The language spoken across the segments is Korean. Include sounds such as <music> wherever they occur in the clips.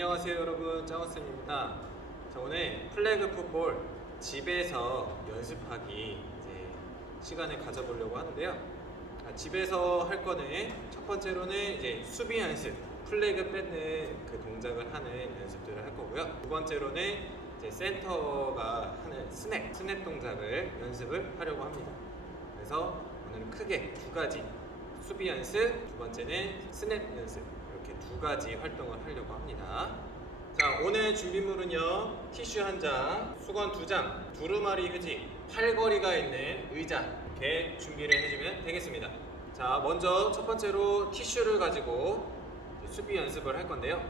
안녕하세요 여러분 짜오쌤입니다. 자 오늘 플래그 풋볼 집에서 연습하기 이제 시간을 가져보려고 하는데요. 아, 집에서 할 거는 첫 번째로는 이제 수비 연습, 플래그 뺏는 그 동작을 하는 연습들을 할 거고요. 두 번째로는 이제 센터가 하는 스냅, 스냅 동작을 연습을 하려고 합니다. 그래서 오늘은 크게 두 가지 수비 연습, 두 번째는 스냅 연습 이렇게 두 가지 활동을 하려고 합니다. 자 오늘 준비물은요 티슈 한 장, 수건 두 장, 두루마리 휴지, 팔걸이가 있는 의자 이렇게 준비를 해주면 되겠습니다. 자 먼저 첫 번째로 티슈를 가지고 수비 연습을 할 건데요.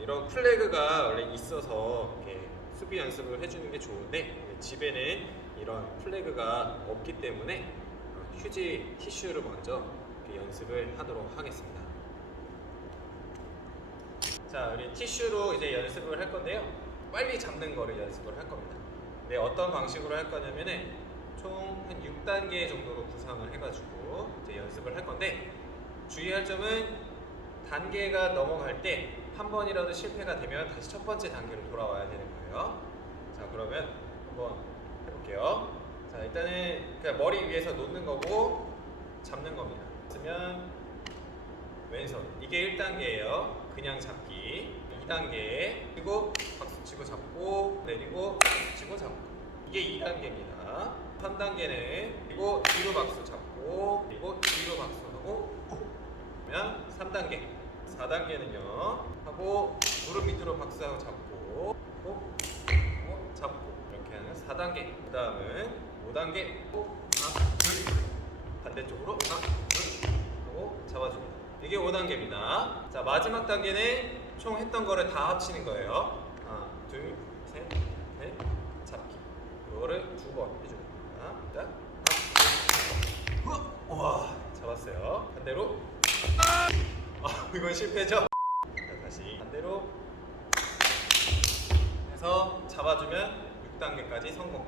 이런 플래그가 원래 있어서 이렇게 수비 연습을 해주는 게 좋은데 집에는 이런 플래그가 없기 때문에 어, 휴지 티슈를 먼저 연습을 하도록 하겠습니다. 자, 우리 티슈로 이제 연습을 할 건데요. 빨리 잡는 거를 연습을 할 겁니다. 네, 어떤 방식으로 할 거냐면은 총 한 6단계 정도로 구상을 해가지고 이제 연습을 할 건데 주의할 점은 단계가 넘어갈 때 한 번이라도 실패가 되면 다시 첫 번째 단계로 돌아와야 되는 거예요. 자, 그러면 한번 해볼게요. 자, 일단은 그냥 머리 위에서 놓는 거고 잡는 겁니다. 쓰면 왼손 이게 1단계예요. 그냥 잡기. 2단계. 그리고 박수 치고 잡고 내리고 박수 치고 잡고. 이게 2단계입니다. 3단계는 그리고 뒤로 박수 잡고 그리고 뒤로 박수 하고 그러면 3단계. 4단계는요. 하고 무릎 밑으로 박수하고 잡고 하고 하고 잡고. 이렇게 하는 4단계. 그 다음은 5단계. 하나 둘. 반대쪽으로 하나 둘. 하고 잡아줍니다 이게 5단계입니다. 자 마지막 단계는 총 했던 거를 다 합치는 거예요. 하나 둘 셋 넷 잡기. 이거를 두번자 하나 둘 우와 잡았어요. 반대로. 아 이건 실패죠? 자 다시. 반대로. 해서 잡아주면 6단계까지 성공.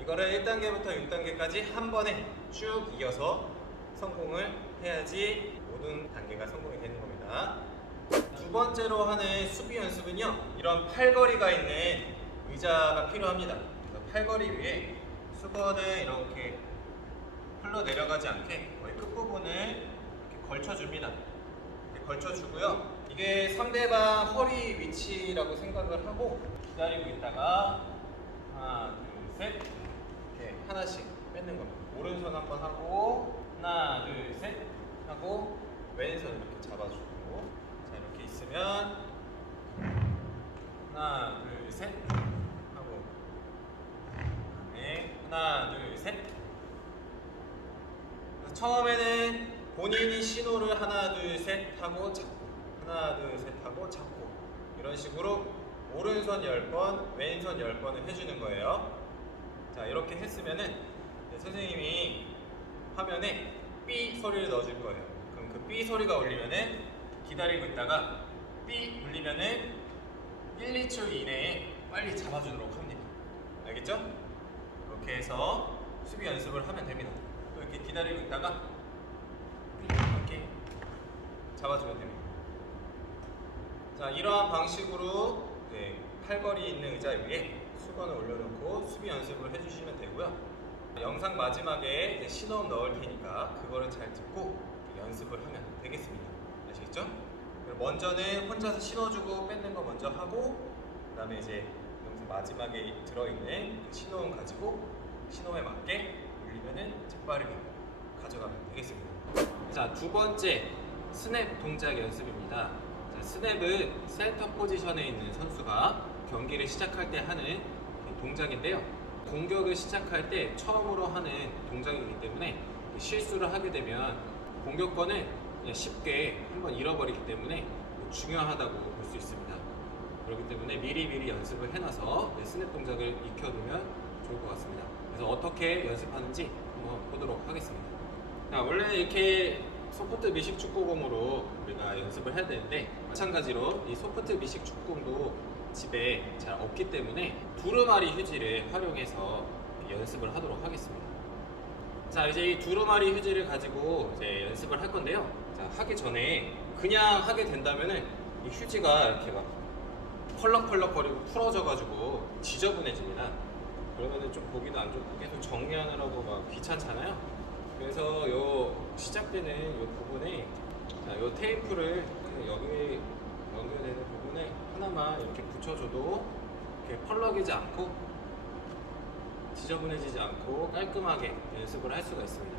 이거를 1단계부터 6단계까지 한 번에 쭉 이어서 성공을 해야지 모든 단계가 성공이 되는 겁니다. 두 번째로 하는 수비 연습은요, 이런 팔걸이가 있는 의자가 필요합니다. 그래서 팔걸이 위에 수건을 이렇게 흘러 내려가지 않게 거의 끝부분을 이렇게 걸쳐줍니다. 이렇게 걸쳐주고요. 이게 상대방 허리 위치라고 생각을 하고 기다리고 있다가 하나, 둘, 셋 이렇게 하나씩 뺏는 겁니다. 오른손 한번 하고 하나, 둘, 셋 하고 왼손 이렇게 잡아주고. 자 이렇게 있으면 하나, 둘, 셋. 하고. 그다음에 하나, 둘, 셋. 그래서 처음에는 본인이 신호를 하나 둘 셋 하고 잡고 하나 둘 셋 하고 잡고. 이런 식으로 오른손 10번 왼손 10번을 해주는 거예요. 자 이렇게 했으면은 선생님이 화면에 삐 소리를 넣어줄 거예요 그 삐 소리가 울리면은 기다리고 있다가 삐 울리면은 1, 2초 이내에 빨리 잡아주도록 합니다 알겠죠? 이렇게 해서 수비 연습을 하면 됩니다 또 이렇게 기다리고 있다가 이렇게 잡아주면 됩니다. 자, 이러한 방식으로 네, 팔걸이 있는 의자 위에 수건을 올려놓고 수비 연습을 해주시면 되고요. 영상 마지막에 신호음 넣을 테니까 그거를 잘 듣고 연습을 하면 되겠습니다. 아시겠죠? 먼저는 혼자서 신호주고 뺏는 거 먼저 하고 그 다음에 이제 영상 마지막에 들어있는 그 신호음 가지고 신호에 맞게 울리면은 재빠르게 가져가면 되겠습니다. 자, 두 번째 스냅 동작 연습입니다. 자, 스냅은 센터 포지션에 있는 선수가 경기를 시작할 때 하는 동작인데요. 공격을 시작할 때 처음으로 하는 동작이기 때문에 실수를 하게 되면 공격권을 그냥 쉽게 한번 잃어버리기 때문에 중요하다고 볼 수 있습니다. 그렇기 때문에 미리 미리 연습을 해놔서 네, 스냅 동작을 익혀두면 좋을 것 같습니다. 그래서 어떻게 연습하는지 한번 보도록 하겠습니다. 자, 원래 이렇게 소프트 미식 축구공으로 우리가 연습을 해야 되는데 마찬가지로 이 소프트 미식 축구공도 집에 잘 없기 때문에 두루마리 휴지를 활용해서 연습을 하도록 하겠습니다. 자 이제 이 두루마리 휴지를 가지고 이제 연습을 할 건데요. 자 하기 전에 그냥 하게 된다면은 이 휴지가 이렇게 막 펄럭펄럭거리고 풀어져가지고 지저분해집니다. 그러면은 좀 보기도 안 좋고 계속 정리하느라고 막 귀찮잖아요. 그래서 요 시작되는 요 부분에 자, 요 테이프를 여기 연결되는 부분에 하나만 이렇게 붙여줘도 이렇게 펄럭이지 않고 지저분해지지 않고 깔끔하게 연습을 할 수가 있습니다.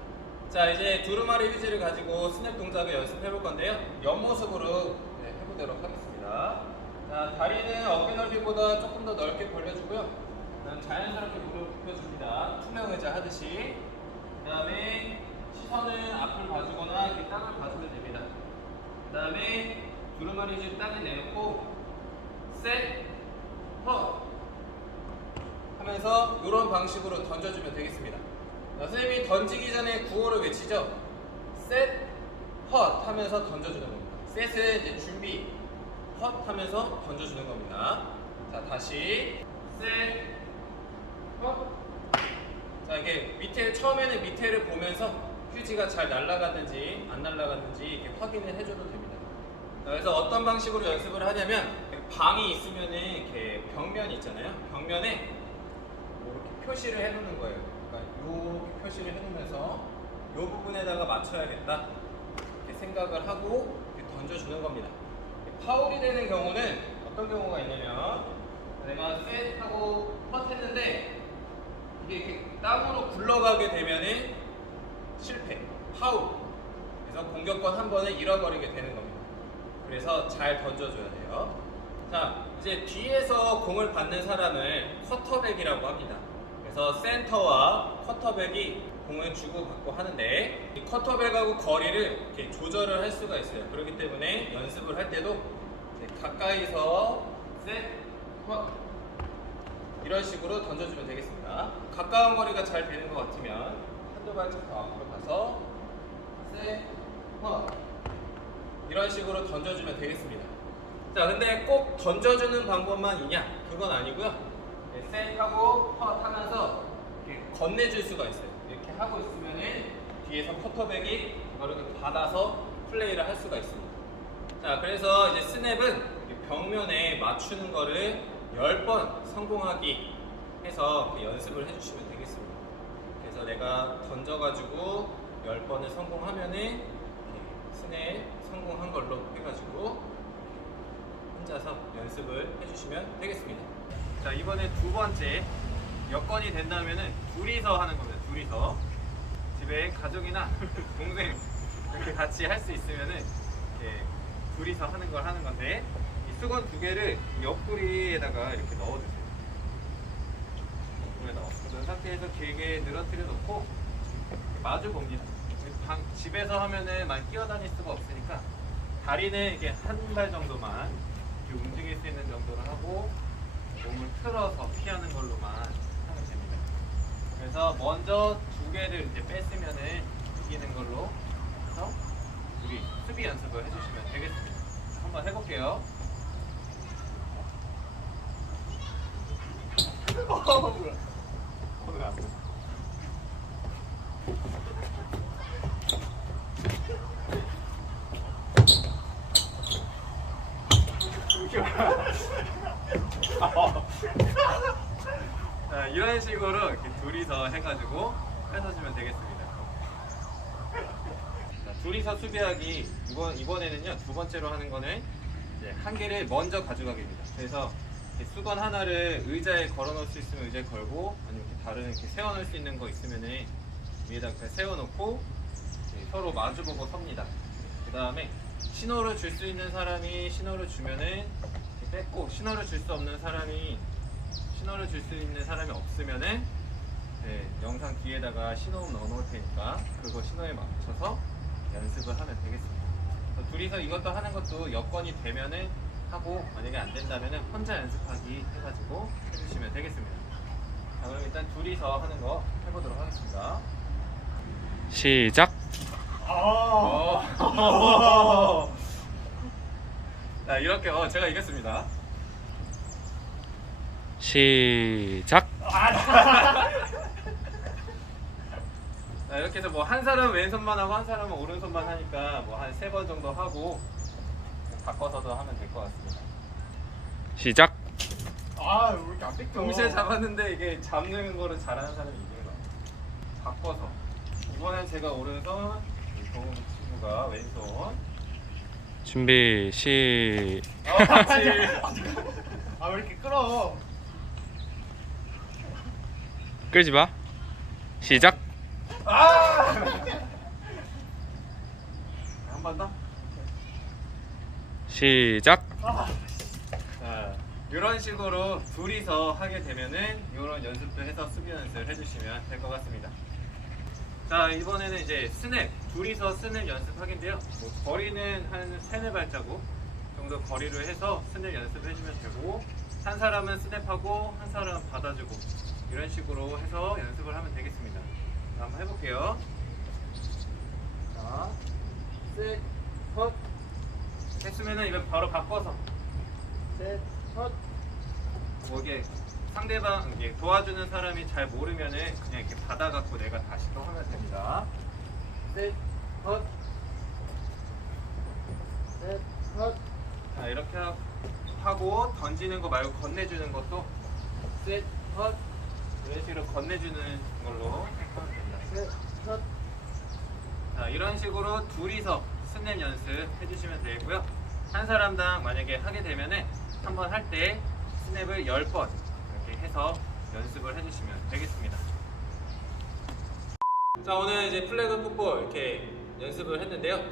자 이제 두루마리 휴지를 가지고 스냅 동작을 연습해 볼 건데요. 옆모습으로 네, 해보도록 하겠습니다. 자 다리는 어깨 넓이보다 조금 더 넓게 벌려주고요. 그다음 자연스럽게 무릎 굽혀줍니다. 투명 의자 하듯이. 그다음에 시선은 앞을 봐주거나 이렇게 땅을 봐주면 됩니다. 그다음에 두루마리 휴지 땅에 내놓고 셋, 헛 하면서 이런 방식으로 던져주면 되겠습니다. 자, 선생님이 던지기 전에 구호를 외치죠. 셋, 헛 하면서 던져주는 겁니다. 셋은 이제 준비, 헛 하면서 던져주는 겁니다. 자, 다시 셋, 헛. 자, 이게 밑에 처음에는 밑에를 보면서 휴지가 잘 날아갔는지 안 날아갔는지 이렇게 확인을 해줘도 됩니다. 자, 그래서 어떤 방식으로 연습을 하냐면 방이 있으면은 이렇게 벽면 있잖아요. 벽면에 표시를 해놓는 거예요. 그러니까 이렇게 표시를 해놓으면서 이 부분에다가 맞춰야겠다 이렇게 생각을 하고 이렇게 던져주는 겁니다. 파울이 되는 경우는 어떤 경우가 있냐면 내가 셋하고 컷했는데 이게 이렇게 땅으로 굴러가게 되면은 실패, 파울. 그래서 공격권 한 번을 잃어버리게 되는 겁니다. 그래서 잘 던져줘야 돼요. 자, 이제 뒤에서 공을 받는 사람을 쿼터백이라고 합니다. 그래서 센터와 쿼터백이 공을 주고 받고 하는데 이 쿼터백하고 거리를 이렇게 조절을 할 수가 있어요. 그렇기 때문에 연습을 할 때도 가까이서 셋, 쿼 이런 식으로 던져주면 되겠습니다. 가까운 거리가 잘 되는 것 같으면 한두 발짝 더 앞으로 가서 셋, 쿼 이런 식으로 던져주면 되겠습니다. 자, 근데 꼭 던져주는 방법만 있냐? 그건 아니고요. 네, 셋하고 컷 하면서 이렇게 건네줄 수가 있어요. 이렇게 하고 있으면은 뒤에서 커터백이 이렇게 받아서 플레이를 할 수가 있습니다. 자, 그래서 이제 스냅은 벽면에 맞추는 거를 10번 성공하기 해서 이렇게 연습을 해주시면 되겠습니다. 그래서 내가 던져가지고 10번을 성공하면은 스냅 성공한 걸로 해가지고 혼자서 연습을 해주시면 되겠습니다. 자 이번에 두 번째 여건이 된다면은 둘이서 하는 겁니다. 둘이서 집에 가족이나 <laughs> 동생 이렇게 같이 할 수 있으면은 이렇게 둘이서 하는 걸 하는 건데 이 수건 두 개를 옆구리에다가 이렇게 넣어주세요. 옆구리에 넣어. 그런 상태에서 길게 늘어뜨려 놓고 마주 봅니다. 방, 집에서 하면은 많이 뛰어다닐 수가 없으니까 다리는 이게 한 발 정도만 이렇게 움직일 수 있는 정도로 하고 몸을 틀어서 피하는 걸로만. 그래서 먼저 두 개를 이제 뺐으면은 이기는 걸로 해서 우리 수비 연습을 해주시면 되겠습니다. 자, 한번 해볼게요. <laughs> 자, 이런 식으로 이렇게 둘이서 해가지고 뺏어주면 되겠습니다. <laughs> 자, 둘이서 수비하기 이번 이번에는요 두 번째로 하는 거는 이제 한 개를 먼저 가져가기입니다. 그래서 수건 하나를 의자에 걸어놓을 수 있으면 의자에 걸고 아니면 이렇게 다른 이렇게 세워놓을 수 있는 거 있으면은 위에다 세워놓고 서로 마주보고 섭니다. 그 다음에 신호를 줄 수 있는 사람이 신호를 주면은 뺏고 신호를 줄 수 없는 사람이 신호를 줄 수 있는 사람이 없으면은 네, 영상 뒤에다가 신호 넣어 놓을 테니까 그거 신호에 맞춰서 연습을 하면 되겠습니다. 둘이서 이것도 하는 것도 여건이 되면은 하고 만약에 안 된다면은 혼자 연습하기 해가지고 해주시면 되겠습니다. 자 그럼 일단 둘이서 하는 거 해보도록 하겠습니다. 시작. 어. <laughs> 자 이렇게 어 제가 이겼습니다. 시작. <laughs> 자, 이렇게 해서 뭐 한 사람은 왼손만 하고 한 사람은 오른손만 하니까 뭐 한 세 번 정도 하고 바꿔서도 하면 될 것 같습니다. 시작. 아, 왜 이렇게 안 뺏겨? 동시에 잡았는데 이게 잡는 거를 잘하는 사람이 이기는. 바꿔서. 이번엔 제가 오른손, 이 동훈 친구가 왼손. 준비 시 어, 같이. <laughs> 아, 왜 이렇게 끌어? 끌지 마. 시작. 아! 한번 더. 시작. 자, 이런 식으로 둘이서 하게 되면은 이런 연습도 해서 수비 연습을 해주시면 될 것 같습니다. 자, 이번에는 이제 스냅, 둘이서 스냅 연습하기인데요. 뭐 거리는 한 세네 발자국 정도 거리를 해서 스냅 연습해주면 되고, 한 사람은 스냅하고, 한 사람은 받아주고, 이런 식으로 해서 연습을 하면 되겠습니다. 자, 한번 해볼게요. 자, 셋, 컷. 했으면은 이번 바로 바꿔서 셋, 컷. 뭐 이게 상대방 이게 도와주는 사람이 잘 모르면은 그냥 이렇게 받아갖고 내가 다시 또 하면 됩니다. 셋, 컷. 셋, 컷. 자 이렇게 하- 하고 던지는 거 말고 건네주는 것도 셋, 컷. 이런 식으로 건네주는 걸로. 자, 이런 식으로 둘이서 스냅 연습 해주시면 되고요. 한 사람당 만약에 하게 되면은 한 번 할 때 스냅을 10번 이렇게 해서 연습을 해주시면 되겠습니다. 자, 오늘 이제 플래그 풋볼 이렇게 연습을 했는데요.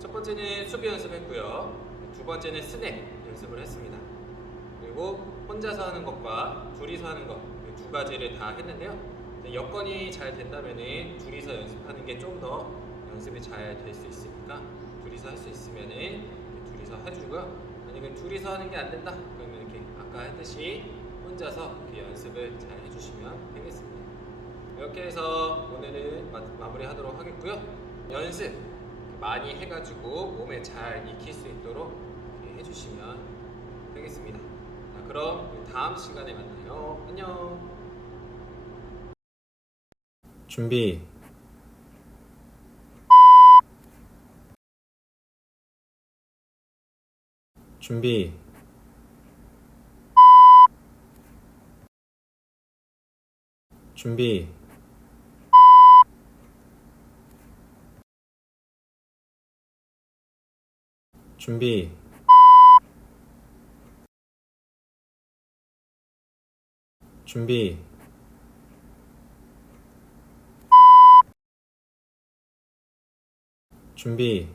첫 번째는 수비 연습했고요. 두 번째는 스냅 연습을 했습니다. 그리고 혼자서 하는 것과 둘이서 하는 것 두 가지를 다 했는데요. 여건이 잘 된다면은 둘이서 연습하는 게 좀 더 연습이 잘 될 수 있으니까 둘이서 할수 이렇게 둘이서 해주고요. 만약에 둘이서 하는 게 안 된다 그러면 이렇게 아까 했듯이 혼자서 이렇게 연습을 잘 해주시면 되겠습니다. 이렇게 해서 오늘은 마, 마무리하도록 하겠고요. 연습 많이 해가지고 몸에 잘 익힐 수 있도록 해주시면 되겠습니다. 자, 그럼 다음 시간에 만나요. 안녕. 준비. 준비. 준비. 준비. 준비. 준비.